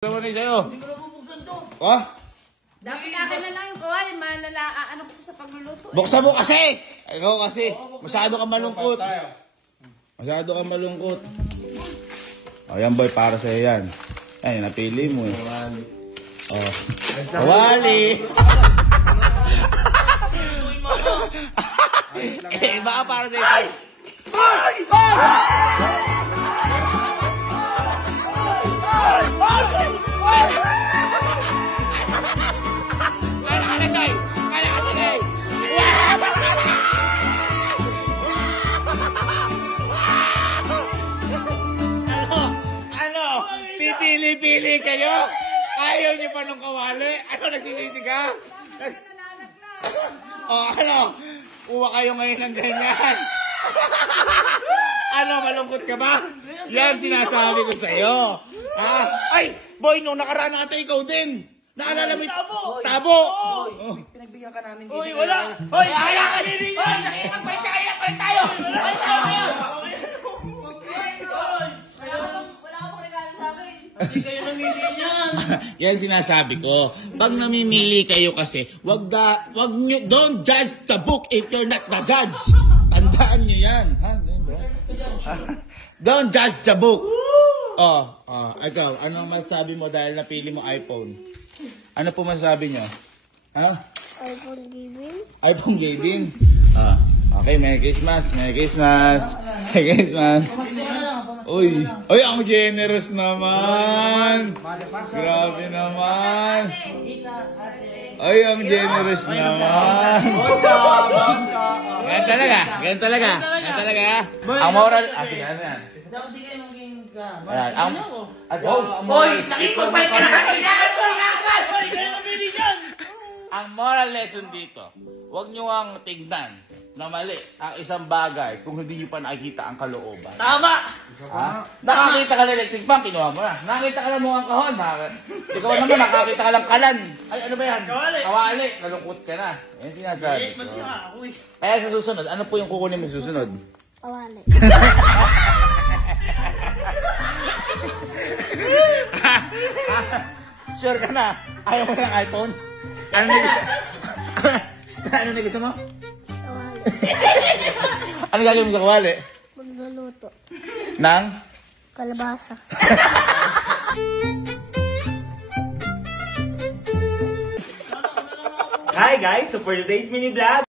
Ano na sa'yo? Hindi ko nabubuksan to. Oh? Dapat akin na lang yung kawali, ano ko sa pagluluto. Buksan mo kasi! Ikaw kasi. Masyado ka malungkot. Masyado ka malungkot. O, yan boy, para sa'yo yan. Yan, napili mo eh. Oh. Kawali! Eh, baka para sa'yo. Ay! Ay! Pipili-pili kayo? Ayaw niyo pa nung kawali? Ano, nagsisisi ka? O ano? Uwa kayo ngayon ng ganyan. Ano, malungkot ka ba? Yan sinasabi ko sa'yo. Ha? Ay! Boy, nung nakaraan natin ikaw din. Naalala mo yung tabo? Pinagbigyan ka namin. Uy, wala! Hoy, kaya ka din! Hoy, nakikipagpalit tayo! Palit tayo! Palit tayo ngayon! Wala ka pang regalo sa akin. Hindi kayo namili niyan. Yan sinasabi ko. Pag namimili kayo kasi, wag nyo, don't judge the book if you're not the judge. Tandaan nyo yan. Ha? Don't judge the book. Ikaw, anong masasabi mo dahil napili mo iPhone? Ano po masasabi nyo? Ha? iPhone gaming. iPhone gaming? Okay, Merry Christmas. Merry Christmas. Merry Christmas. Uy, ang generous naman. Grabe naman. Ay, ang generous naman. Ganyan talaga. Ganyan talaga. Ganyan talaga. Ang moral... sige, ano yan? Dapat di kayo maging ka. Ayan, ang moral... Hoy, nakikipagpalit ka na kami! Hoy, kayo namili niyan! Ang moral lesson dito, huwag nyo ang tignan na mali ang isang bagay kung hindi nyo pa nakikita ang kalooban. Tama! Ha? Nakakita ka ng electric fan, kinuha mo na. Nakakita ka ng mukhang kahon, ikaw naman nakakita ka ng kalan. Ay, ano ba yan? Kawali. Kawali, nalungkot ka na. Yan sinasabi ko. Mas nga ako eh. Kaya sa susunod, ano po yung kukunin mo sa susunod? Kawali. Sure ka na? Ayaw mo ng iPhone? Ano na gusto? Ano na gusto mo? Kawali. Ano gagawin mo sa kawali? Magluluto. Nang? Kalabasa. Hi guys! So for today's mini vlog,